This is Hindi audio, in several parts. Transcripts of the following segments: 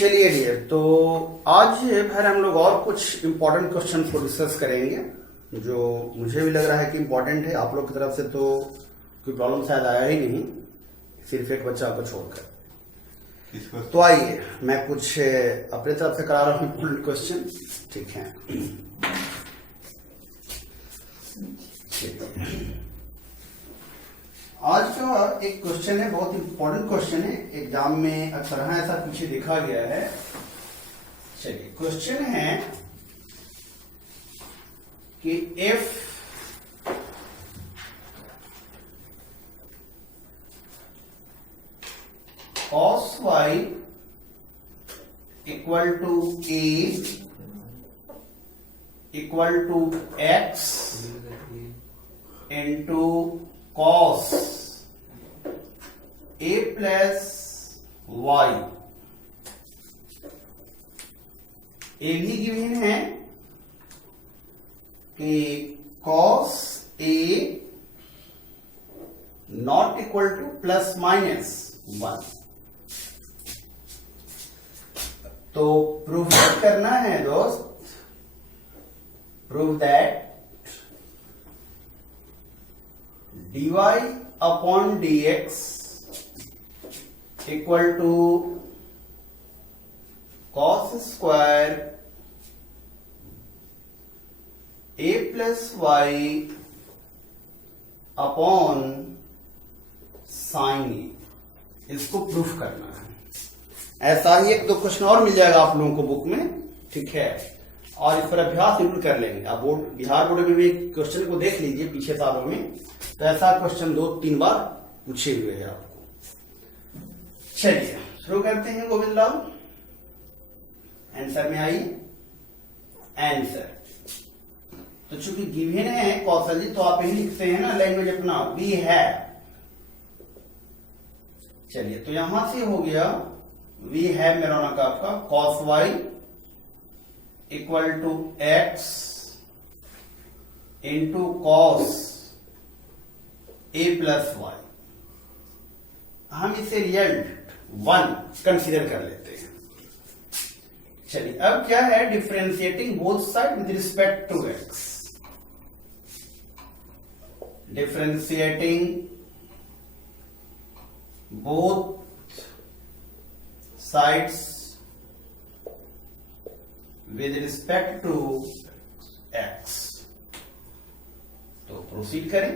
चलिए डियर, तो आज फिर हम लोग और कुछ इम्पोर्टेंट क्वेश्चन को डिस्कस करेंगे जो मुझे भी लग रहा है कि इम्पोर्टेंट है। आप लोग की तरफ से तो कोई प्रॉब्लम शायद आया ही नहीं, सिर्फ एक बच्चा को छोड़कर। तो आइए मैं कुछ अपने तरफ से करा रहा हूँ इम्पोर्टेंट क्वेश्चन, ठीक है। आज का एक क्वेश्चन है, बहुत इंपॉर्टेंट क्वेश्चन है, एग्जाम में अक्सर ऐसा पीछे देखा गया है। चलिए क्वेश्चन है कि if cos y equal to a equal to x into cos a plus y, ये भी गिवन है कि cos a not equal to plus minus 1। तो प्रूफ करना है दोस्त, prove that dy upon dx equal to cos square a plus y upon sine A, इसको प्रूफ करना है। ऐसा ही एक दो क्वेश्चन और मिल जाएगा आप लोगों को बुक में, ठीक है, और इस पर अभ्यास जरूर कर लेंगे। आप बिहार बोर्ड में भी क्वेश्चन को देख लीजिए पिछले सालों में, तो ऐसा क्वेश्चन 2-3 बार पूछे हुए हैं आपको। चलिए शुरू करते हैं गोविंद लाल, आंसर में आइए। आंसर तो चूंकि गिवन है कौशल जी, तो आप यही लिखते हैं ना लैंग्वेज अपना, वी है। चलिए तो यहां से हो गया वी है मेरा होना का आपका cos y equal to x into cos a plus y। हम इसे रिजल्ट 1 कंसीडर कर लेते हैं। चलिए अब क्या है, differentiating both side with respect to x, डिफरेंशिएटिंग both sides with respect to x। तो प्रोसीड करें,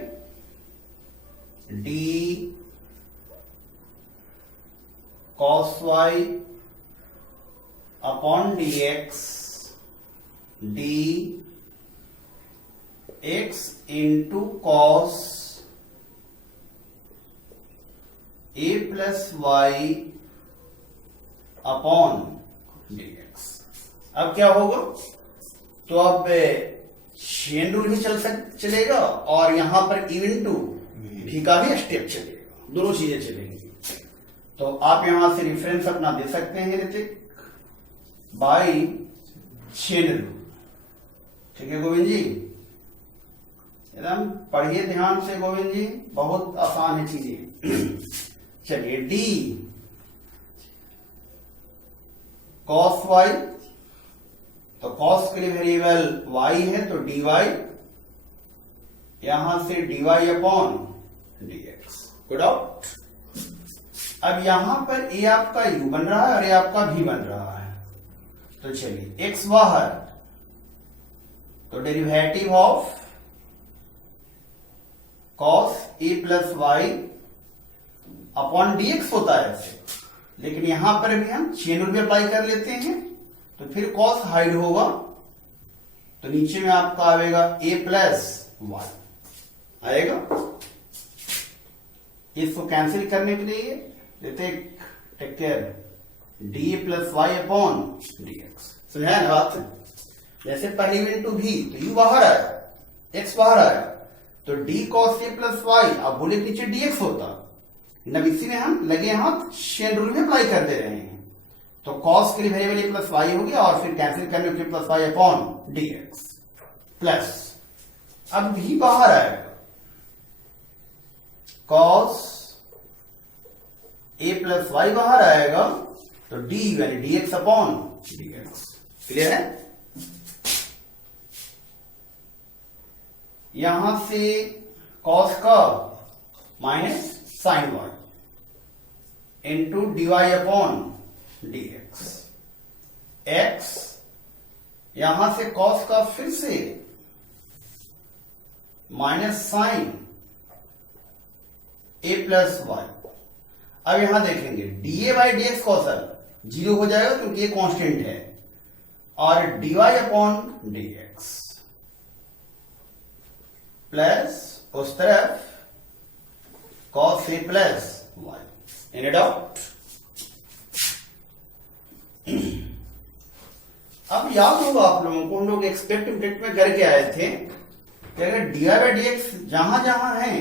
d cos y upon dx d x into cos a plus y upon dx। अब क्या होगा, तो अब चेन रूल भी चलेगा और यहां पर इवन टू भी का भी स्टेप चलेगा, दोनों चीजें चलेंगी। तो आप यहां से रेफरेंस अपना दे सकते हैं ऋतिक, बाई चेन रूल, ठीक है गोविंद जी। एकदम पढ़िए ध्यान से गोविंद जी, बहुत आसान है चीजें। चलिए d cos y, तो cos के लिए वेरिएबल y है, तो dy, यहां से dy upon dx। Good out. अब यहां पर a आपका u बन रहा है और a आपका v बन रहा है, तो चलिए x बाहर, तो derivative of cos a plus y upon dx होता है ऐसे, लेकिन यहां पर भी हम चेन रूल भी अप्लाई कर लेते हैं, तो फिर cos हाइड होगा, तो नीचे में आपका आएगा a प्लस वाई आएगा। इसको कैंसिल करने के लिए लेते take care, d plus y upon dx। समझाया ना बात, जैसे पहले इनटू भी, तो u बाहर आया, x बाहर आया, तो d cos a plus y, अब बोले नीचे dx होता, नब इसी में हम लगे हाथ चेन रूल में अप्लाई कर दे रहे हैं, तो cos के लिए वेरिएबल a प्लस वाई हो गया, और फिर कैंसिल करने के plus y upon dx plus, अब भी बाहर आएगा cos a प्लस वाई बाहर आएगा, तो डी यानी dx अपॉन dx। क्लियर है? यहां से cos का minus sine y into dy upon dx। x यहां से cos का फिर से minus sine a plus y. अब यहां देखेंगे dA by d x Kaushal 0 हो जाएगा क्योंकि ये कांस्टेंट है, और dy अपॉन डी एक्स प्लस उस तरफ cos a plus y. Any doubt? अब याद होगा आप लोगों को, हम लोग एक्सपेक्ट इम्पेक्ट में करके आए थे कि अगर dy बाई डी एक्स जहां जहां है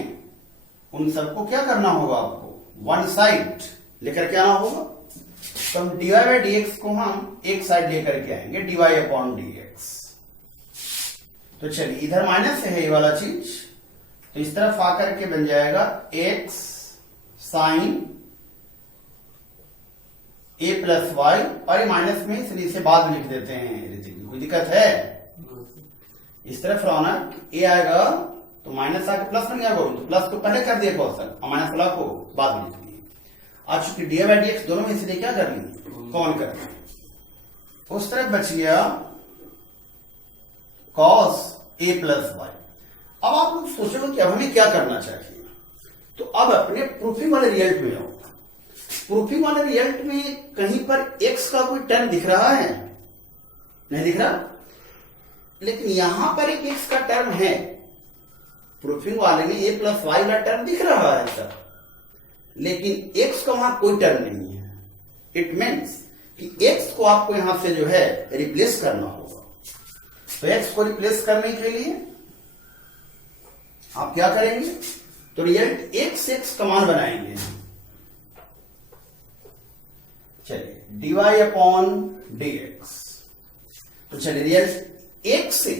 उन सबको क्या करना होगा, आपको वन साइड लेकर के आना होगा। तो हम dy बाई डी एक्स को हम एक साइड लेकर के आएंगे, dy अपॉन डी एक्स। तो चलिए इधर माइनस है ये वाला चीज, तो इस तरफ आकर के बन जाएगा x sine a plus y, और ये माइनस में इसलिए इसे बाद में लिख देते हैं। ऋतिक कोई दिक्कत है? इस तरफ रौनक a आएगा तो माइनस आके प्लस बन गया, तो प्लस को पहले कर दिया कौशल और माइनस वाला को बाद में लिख दिए। आज चूंकि डी बाई डी एक्स दोनों में इसलिए क्या कर ली, कौन कर ली। उस तरफ बच गया cos a प्लस वाई। अब आप लोग सोचोगे कि अब हमें क्या करना चाहिए, तो अब अपने प्रूफिंग वाले रिजल्ट में आओ। प्रूफिंग वाले रिजल्ट में कहीं पर x का कोई टर्म दिख रहा है? नहीं दिख रहा, लेकिन यहां पर एक x का टर्म है। प्रूफिंग वाले में a प्लस वाई वाला टर्म दिख रहा है सर, लेकिन x का वहां कोई टर्म नहीं है। इट मीन्स कि x को आपको यहां से जो है रिप्लेस करना होगा। तो x को रिप्लेस करने के लिए आप क्या करेंगे, तो रिजल्ट x कमान बनाएंगे। चलिए dy अपॉन dx। तो चलिए रिजल्ट x से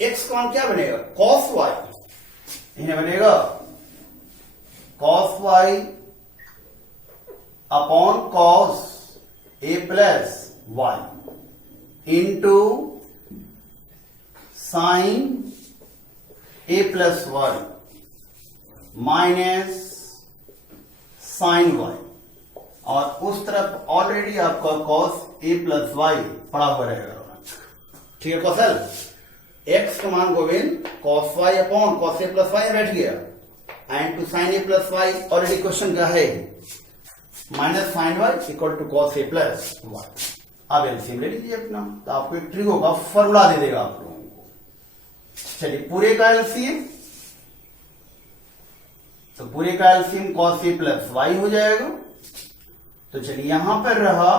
x कमान क्या बनेगा, cos y। इन्हें बनेगा cos y अपॉन cos a plus y into sine a plus y minus sine y, और उस तरफ ऑलरेडी आपका cos a प्लस वाई पड़ा हुआ रहेगा। ठीक है कौशल? x का मान गोविंद cos y अपॉन cos a प्लस वाई बैठ गया, and to sine a plus y already question का है, minus sine y equal to cos a plus y. अब एलसीएम ले लीजिए अपना, तो आपको एक ट्रिगो का फॉर्मूला दे देगा आप लोगों को। चलिए पूरे का एलसीएम, तो पूरे का LCM cos a plus y हो जाएगा। तो चलिए यहां पर रहा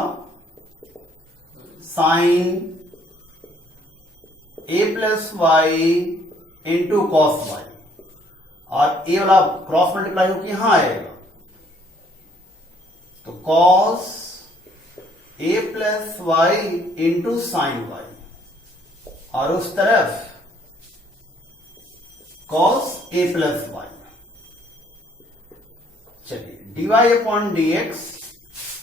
sine a plus y into cos y, और a वाला क्रॉस मल्टीप्लाई होकर यहां आएगा, तो cos a plus y into sine y, और उस तरफ cos a प्लस वाई। चलिए dy अपॉन dx।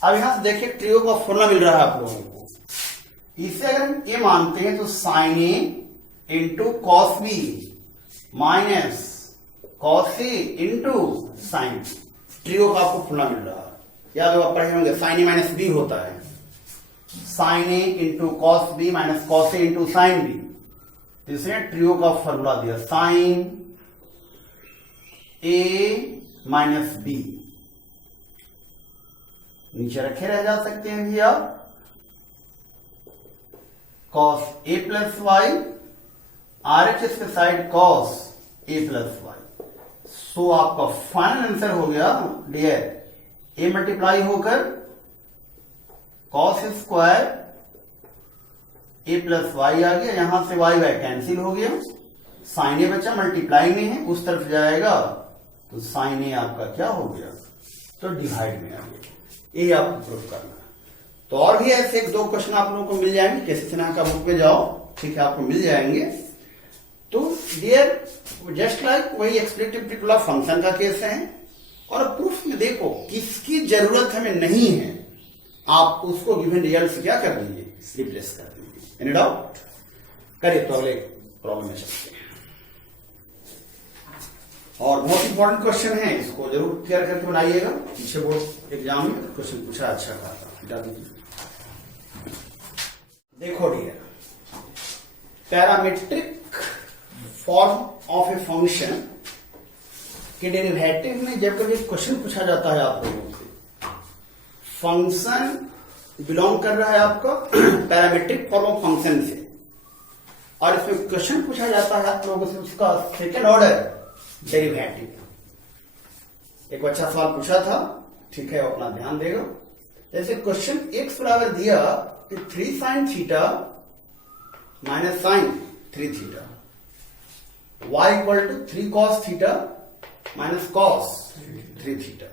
अब यहां से देखिए ट्रियो का फॉर्मूला मिल रहा है आप लोगों को। इसे अगर हम ये मानते हैं तो sine A into cos B minus cos A into sine B, trigo का आपको फॉर्मूला मिल रहा है। याद होगा पढ़े होंगे, साइन ए माइनस बी होता है, sine A into cos B minus cos A into sine B. इसने ट्रियो का फॉर्मूला दिया, साइन ए माइनस बी। नीचे रखे रह जा सकते हैं भैया, cos a plus Y, RHS के side cos a plus Y. So आपका फाइनल आंसर हो गया डियर, a मल्टीप्लाई होकर cos square a plus Y आ गया, यहां से y कैंसिल हो गया, साइन ए बचा मल्टीप्लाई में है, उस तरफ जाएगा तो साइन ए आपका क्या हो गया, तो डिवाइड में आ गया। ये आपको प्रूफ करना है। तो और भी ऐसे एक दो क्वेश्चन आप लोगों को मिल जाएंगे, कैसे सिन्हा का बुक पे जाओ, ठीक है, आपको मिल जाएंगे। तो डियर जस्ट लाइक वही एक्सप्लेनेटिव वाला फंक्शन का केस है, और प्रूफ में देखो किसकी जरूरत हमें नहीं है, आप उसको गिवन रिजल्ट से क्या कर दीजिए, रिप्लेस कर दीजिए। Any doubt? करिए तो अगले प्रॉब्लम में चलते हैं। और बहुत इंपॉर्टेंट क्वेश्चन है, इसको जरूर क्लियर करके बनाइएगा, पीछे बोर्ड एग्जाम में क्वेश्चन पूछा अच्छा खासा। हटा दीजिए। देखो dear, parametric form of a function के डेरिवेटिव में जब कभी क्वेश्चन पूछा जाता है आप लोगों से, फंक्शन बिलोंग कर रहा है आपका पैरामीट्रिक फॉर्म ऑफ फंक्शन से, और इसमें क्वेश्चन पूछा जाता है आप लोगों से उसका सेकेंड ऑर्डर डेरिवेटिव। एक अच्छा सवाल पूछा था, ठीक है, अपना ध्यान देगा। जैसे क्वेश्चन एक्स बराबर दिया कि 3 sin theta minus sine 3 theta, y equal to 3 cos theta minus cos 3 theta.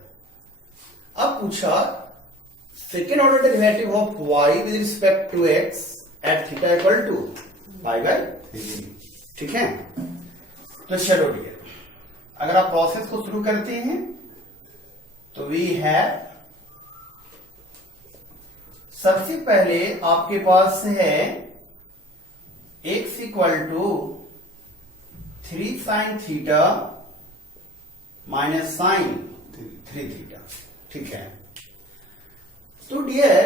अब पूछा second order derivative of y with respect to x at theta equal to pi by 3। ठीक है, तो चलो डियर, अगर आप प्रोसेस को शुरू करते हैं तो वी हैव, सबसे पहले आपके पास है x equal to 3 sin theta minus sine 3 theta. ठीक है, तो डियर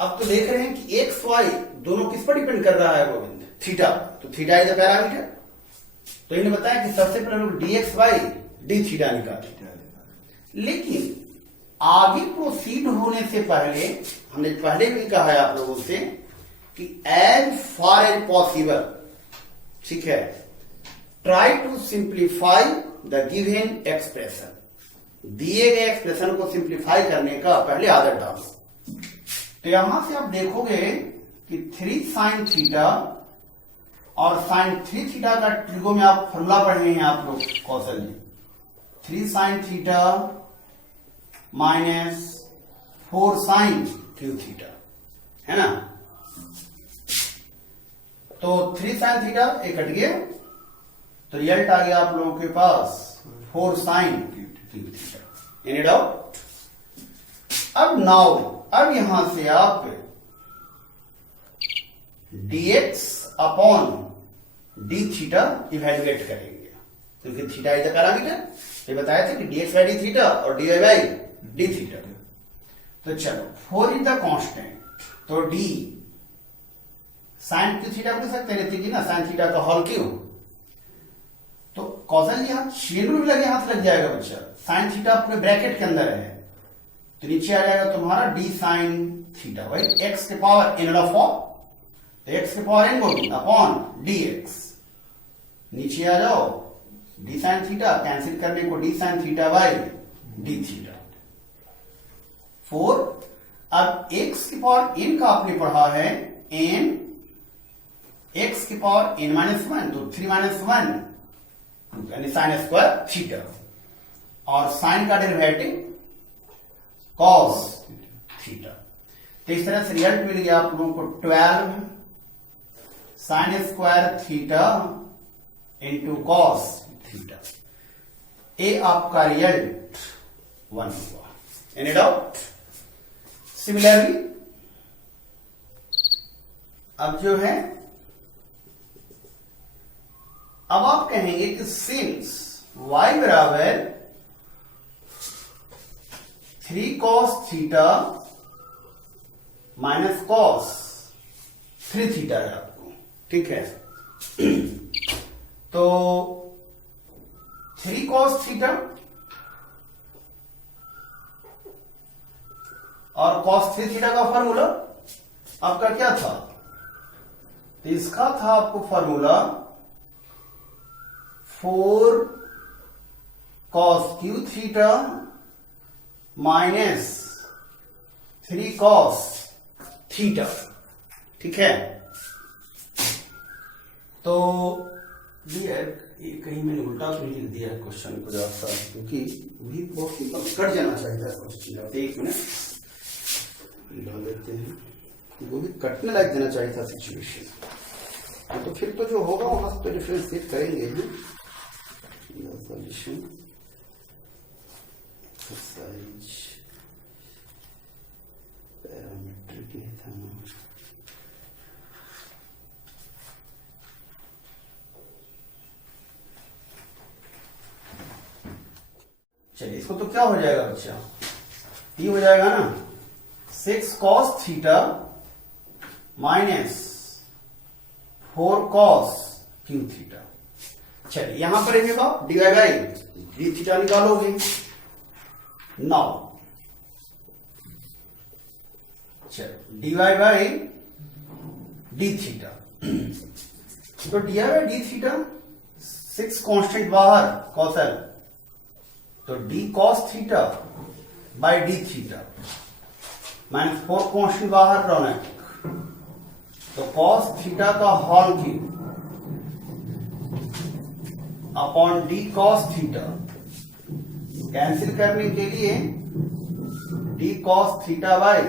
अब तो देख रहे हैं कि एक्स वाई दोनों किस पर डिपेंड कर रहा है गोविंद, थीटा। तो थीटा इज द पैरामीटर। तो इन्हें बताया कि सबसे पहले लोग d x y d theta निकाले, लेकिन आगे प्रोसीड होने से पहले हमने पहले भी कहा है आप लोगों से कि एज फार एज पॉसिबल, ठीक है, try to simplify the given expression. दिए गए एक्सप्रेशन को सिंप्लीफाई करने का पहले आदत डालो। तो यहां से आप देखोगे कि 3 sin थीटा और sin 3 थीटा का ट्रिगो में आप फॉर्मूला पढ़े हैं आप लोग कौशल जी, 3 sin theta minus 4 sin 3 theta, है ना। तो 3 sin थीटा एक कट गया, तो रिजल्ट आ गया आप लोगों के पास 4 sin 3 थीटा। Any doubt? अब नाउ, अब यहां से आप dx upon D theta evaluate करेंगे, क्योंकि थीटा इज द पैरामीटर। ये बताया था कि dx बाई डी थीटा और dy बाई डी थीटा। तो चलो 4 इज द कांस्टेंट, तो d साइन क्यू थीटा बोल सकते रहती थी ना, साइन थीटा का होल क्यू। तो कौशल जी हाथ शेन रूल लगे हाथ लग जाएगा बच्चा, साइन थीटा पूरे ब्रैकेट के अंदर है, तो नीचे आ जाएगा तुम्हारा D sine theta by x के पावर एन फॉर्म, एक्स के पावर एन बोल अपॉन डी एक्स। नीचे आ जाओ, डी साइन थीटा कैंसिल करने को D sine theta by d theta 4। अब एक्स की पावर एन का आपने पढ़ा है एन, एक्स की पावर एन माइनस 1, तो 3 माइनस 1 यानी साइन स्क्वायर थीटा, और साइन का डेरिवेटिव कॉस थीटा। तो इस तरह से रिजल्ट मिल गया आप लोगों को 12 sine square theta into cos theta. ए आपका रिजल्ट 1 हुआ। Any doubt? सिमिलरली अब जो है, अब आप कहेंगे कि सिंस y बराबर 3 cos theta minus cos 3 theta है आपको, ठीक है। तो 3 cos थीटा और cos 3 थीटा का फॉर्मूला आपका क्या था? तो इसका था आपको formula 4 cos cube theta minus 3 cos theta, ठीक है। तो कहीं मैंने उल्टा तो नहीं लिख दिया क्वेश्चन को ज्यादा, क्योंकि वही बहुत कट जाना चाहिए क्वेश्चन। एक मिनट डाल देते हैं, वो भी कटने लायक देना चाहिए था सिचुएशन, तो फिर तो जो होगा वहां से तो डिफरेंशिएट करेंगे ही। सॉल्यूशन एक्सरसाइज पैरामीटर पैरामीट्रिक ये था ना। चलिए इसको तो क्या हो जाएगा बच्चा, ये हो जाएगा ना 6 cos theta minus 4 cos cube theta. चलिए यहां पर रहेगा डिवाइड बाई डी थीटा निकालोगे। नाउ चलो डिवाइड बाई डी थीटा, तो divide by d theta 6 constant बाहर कौशल, तो d cos theta by d theta minus 4 constant बाहर रौनक, तो कॉस थीटा का whole cube upon d cos theta, cancel करने के लिए d cos theta by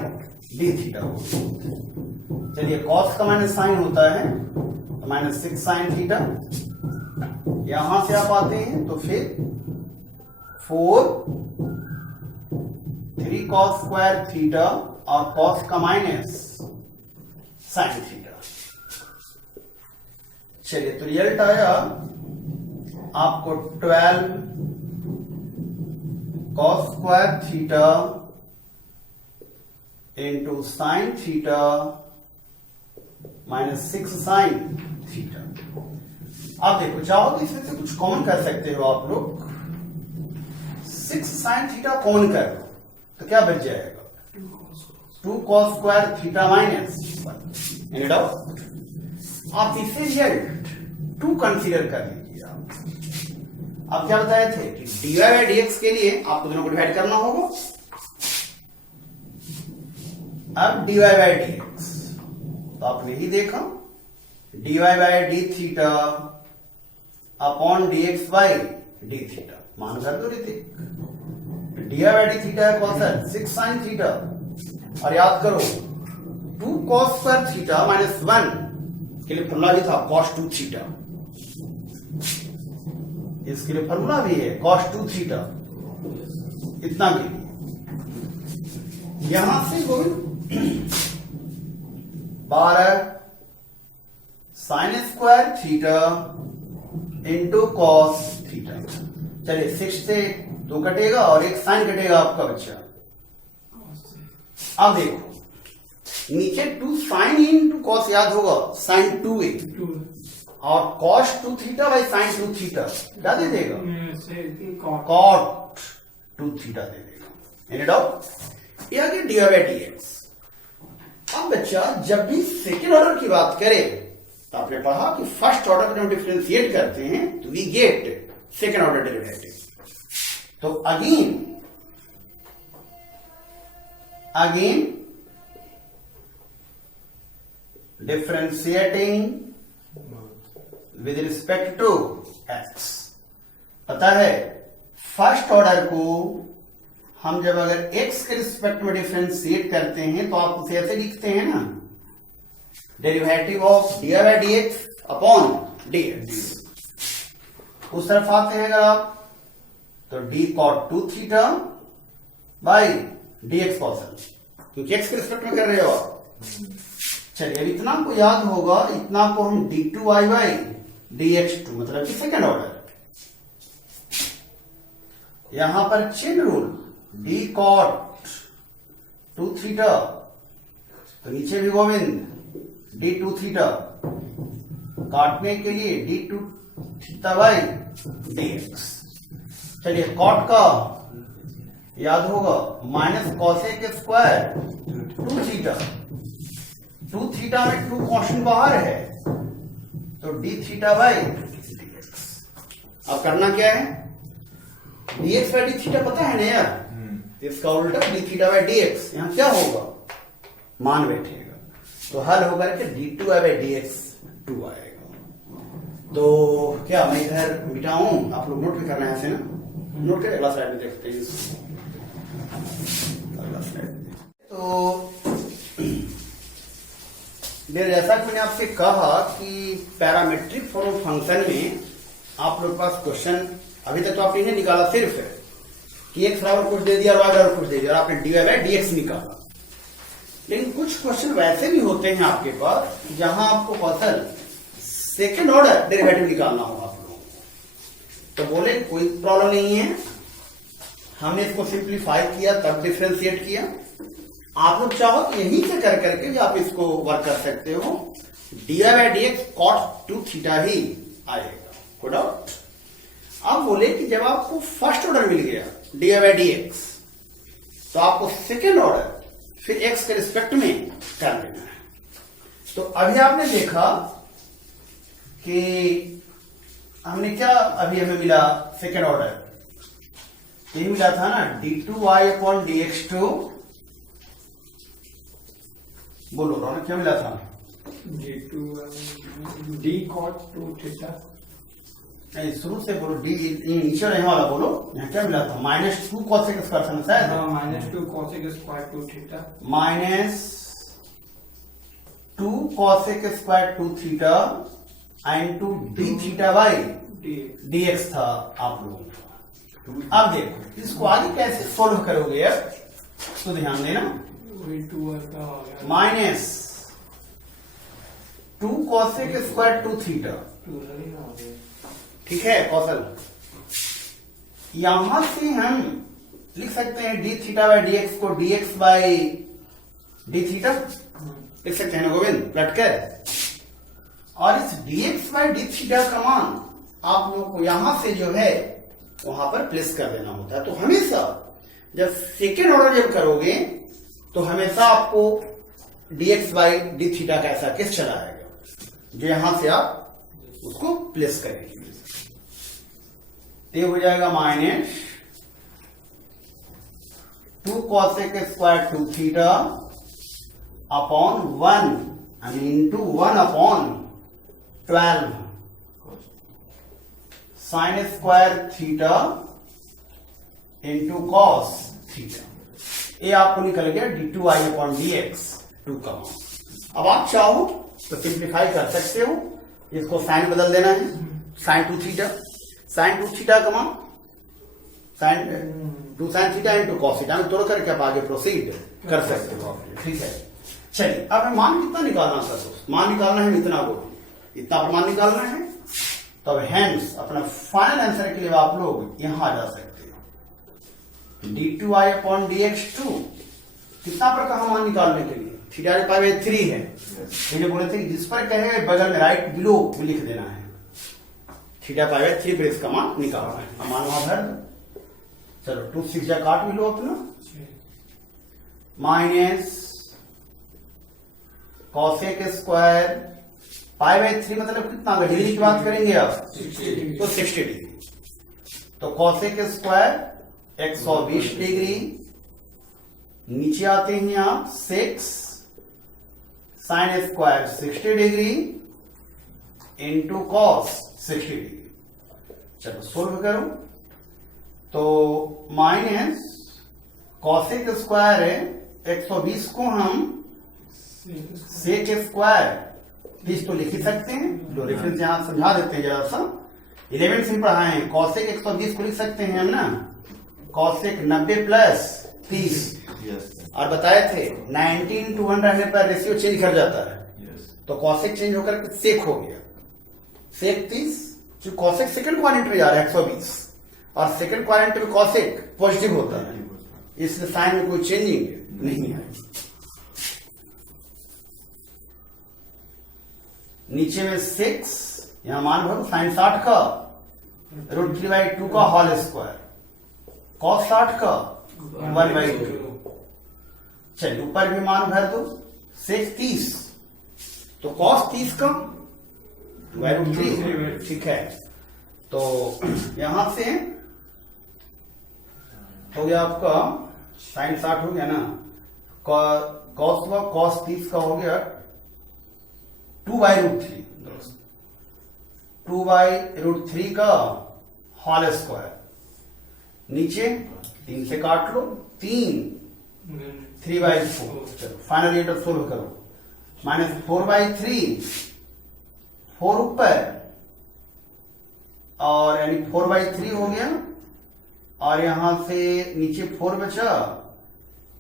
d theta होगा। चलिए कॉस का माइनस साइन होता है तो माइनस 6 साइन थीटा, यहां से आप आते हैं तो फिर 4 3 कॉस स्क्वायर थीटा और कॉस का माइनस साइन थीटा। चलिए तो रिजल्ट आया आपको 12 cos square theta into sine theta minus 6 sine theta. आप देखो चाहो तो इसमें से कुछ कॉमन कर सकते हो आप लोग, 6 साइन थीटा कॉमन कर लो तो क्या बच जाएगा 2 cos square theta minus 1। Any doubt? आप इसे रिजल्ट 2 कंसीडर कर लीजिए। आप क्या बताए थे कि dy बाई dx के लिए आपको दोनों को डिवाइड करना होगा। अब dy बाई dx तो आपने ही देखा dy by d theta upon dx by d theta, मान कर दो Hrithik, dy by d theta है कौन सा 6 साइन थीटा, और याद करो 2 कॉस स्क्वायर थीटा माइनस 1 के लिए फॉर्मूला भी था कॉस 2 थीटा, इसके लिए फॉर्मूला भी है कॉस 2 थीटा, इतना के लिए यहां से कोई 12 sine square theta into cos theta. चलिए 6 से 2 कटेगा और 1 साइन कटेगा आपका बच्चा। अब देखो नीचे 2 साइन इंटू कॉस याद होगा साइन 2a और cos 2 theta by sine 2 theta क्या दे देगा कॉट 2 थीटा दे देगा। Any doubt? ये आगे डी बाई डी एक्स। अब बच्चा जब भी सेकेंड ऑर्डर की बात करें तो आपने पढ़ा कि फर्स्ट ऑर्डर में हम डिफरेंशिएट करते हैं तो we get second order derivative. तो again differentiating with respect to X. पता है फर्स्ट ऑर्डर को हम जब अगर x के रिस्पेक्ट में डिफरेंशिएट करते हैं तो आप उसे ऐसे लिखते हैं ना, derivative of d by d x upon d x. उस तरफ आते हैं अगर आप तो d cot 2 theta by d x कॉसन, क्योंकि x के रिस्पेक्ट में कर रहे हो आप। चलिए अब इतना को याद होगा, इतना को हम d2y बाई dx2 मतलब कि सेकेंड ऑर्डर। यहां पर chain rule d cot 2 theta, तो नीचे भी गोविंद d2 थीटा, काटने के लिए d2 थीटा बाई dx। चलिए कॉट का याद होगा minus cosec square 2 theta, 2 theta में 2 कांस्टेंट बाहर है तो डी थीटा बाई dx। अब करना क्या है, dx बाई डी थीटा पता है ना यार, इसका उल्टा डी थीटा बाई dx, यहां क्या होगा मान बैठेगा तो हल होकर के d2 बाई dx 2 आएगा। तो क्या मैं इधर मिटाऊं, आप लोग नोट भी करना है ऐसे ना, नोट कर अगला स्लाइड में देखते हैं इसको। अगला स्लाइड तो जैसा कि मैंने आपसे कहा कि पैरामेट्रिक फॉर्म फंक्शन में आप लोग पास क्वेश्चन अभी तक तो आपने इन्हें निकाला सिर्फ है कि x बराबर कुछ दे दिया और y बराबर कुछ दे दिया और आपने dy बाई dx निकाला। लेकिन कुछ क्वेश्चन वैसे भी होते हैं आपके पास जहां आपको कौशल सेकेंड ऑर्डर डेरिवेटिव निकालना हो आप लोगों को, तो बोले कोई प्रॉब्लम नहीं है, हमने इसको सिंप्लीफाई किया तब डिफ्रेंशिएट किया। आप लोग चाहो तो यहीं से कर करके भी आप इसको वर्क कर सकते हो, dy/dx cot 2 थीटा ही आएगा, कोई डाउट। अब बोले कि जब आपको फर्स्ट ऑर्डर मिल गया dy/dx, तो आपको सेकेंड ऑर्डर फिर x के रिस्पेक्ट में कर लेना है। तो अभी आपने देखा कि हमने क्या, अभी हमें मिला सेकेंड ऑर्डर, यही मिला था ना, d2y/dx2, बोलो रौनक क्या मिला था? d cot 2 theta. नहीं, शुरू से बोलो, डी नीचे रहने वाला बोलो, यहाँ क्या मिला था? -2 cosec स्क्वायर था ना शायद? -2 cosec square 2 theta. -2 cosec square 2 theta into d theta by dx था आप लोगों को। अब देखो इसको आगे कैसे सोल्व करोगे अब, तो ध्यान देना, -2 cosec स्क्वायर 2 थीटा, ठीक है कौशल। यहां से हम लिख सकते हैं d थीटा बाई dx को dx बाई d थीटा लिख सकते हैं ना गोविंद, लटकर। और इस dx बाई d थीटा का मान आप लोग को यहां से जो है वहां पर प्लेस कर देना होता है। तो हमेशा जब सेकेंड ऑर्डर जब करोगे तो हमेशा आपको dx बाई d थीटा का ऐसा केस चला आएगा, जो यहां से आप उसको प्लेस करेंगे। ये हो जाएगा -2 cosec square 2 theta upon 1 into 1/12 sign square theta into cos theta. ये आपको निकल गया d2y/dx 2 का मान। अब आप चाहो तो सिंप्लीफाई कर सकते हो, इसको साइन बदल देना है, साइन 2 थीटा, साइन 2 थीटा का मान sine 2 sine theta into cos theta में तोड़ करके आप आगे प्रोसीड कर सकते हो, ठीक है। चलिए अब हमें मान कितना निकालना था दोस्त? मान निकालना है इतना को, इतना मान निकालना है। तब हैंस अपना फाइनल आंसर के लिए आप लोग यहां आ जा सकते हो, d2y/dx2 कितना पर कहा मान निकालने के लिए? थीटा पाई 3 है, मैंने बोले थे जिस पर कहे बगल में राइट बिलो में लिख देना है, थीटा पाई 3 पर इसका मान निकालना है। अब मान वहां भर दो, चलो 2 6 जा काट भी लो अपना, माइनस कॉसेक स्क्वायर π/3 मतलब कितना, डिग्री की बात करेंगे आप तो 60 डिग्री। तो कॉसेक स्क्वायर 120 डिग्री, नीचे आते हैं आप 6 sine square 60 degree into cos 60 degree. चलो सोल्व करो, तो माइनस कॉसेक स्क्वायर है 120 को हम सेक स्क्वायर 30 तो लिख ही सकते हैं, जो रेफरेंस यहां समझा देते हैं जरा सा, 11 से पढ़ाए हैं। कॉसेक 120 को लिख सकते हैं हम ना, कॉसेक 90 प्लस 30, और बताए थे 19 to 1 रहने पर रेशियो चेंज कर जाता है, तो कॉसेक चेंज होकर सेक हो गया, सेक 30, जो कॉसेक सेकंड क्वाड्रेंट में जा रहा है 120, और सेकंड क्वाड्रेंट में कॉसेक पॉजिटिव होता है, इसलिए साइन में कोई चेंजिंग नहीं है। नीचे में 6, यहां मान भरो साइन 60 का √3/2 का होल स्क्वायर, कॉस 60 का 1/2। चलिए ऊपर भी मान भर दो, सेक 30 तो कॉस 30 का √3, ठीक है। तो यहां से हो गया आपका साइन 60 हो गया ना, कॉस का कॉस 30 का हो गया 2/√3, 2/√3 का होल स्क्वायर, नीचे 3 से काट लो, 3/4। चलो फाइनल इंटर सोल्व करो, -4/3, 4 ऊपर, और यानी 4/3 हो गया, और यहां से नीचे 4 बचा,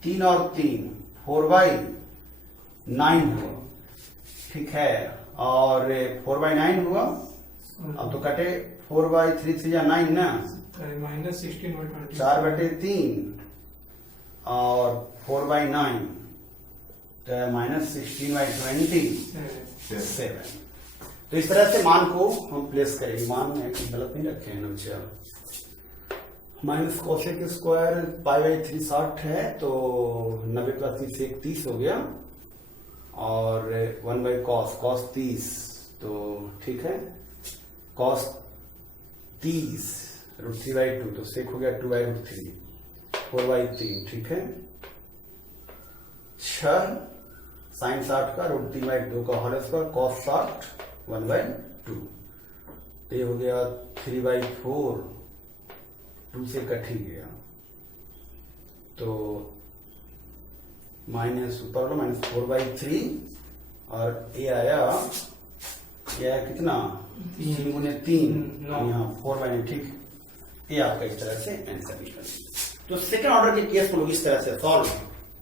3 और 3 4/, 9 हुआ, ठीक है। और 4/9 हुआ, अब तो कटे 4/3 से या 9 ना, -16/20 4/3 और 4/9 तो -16/27। तो इस तरह से मान को हम प्लेस करेंगे। मान में गलत नहीं रखे हैं नीचे। माइनस कोसेक स्क्वायर π/3 60 है, तो 90 + 30 से 30 हो गया, और 1/cos cos 30, तो ठीक है। cos 30 √3/2, तो सेक हो गया 2/√3, 4/3, ठीक है। 6 sin 60 का √3/2 का होल स्क्वायर, cos 60 1/2, तो ये हो गया 3/4, 2 से कट ही गया, तो माइनस ऊपर वाला -4/3, और ये आया कितना 3 × 3, यहाँ 4/9, ठीक। ये आपका इस तरह से आंसर निकल। तो सेकंड ऑर्डर के केस को लोग इस तरह से सॉल्व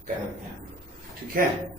करेंगे, ठीक है।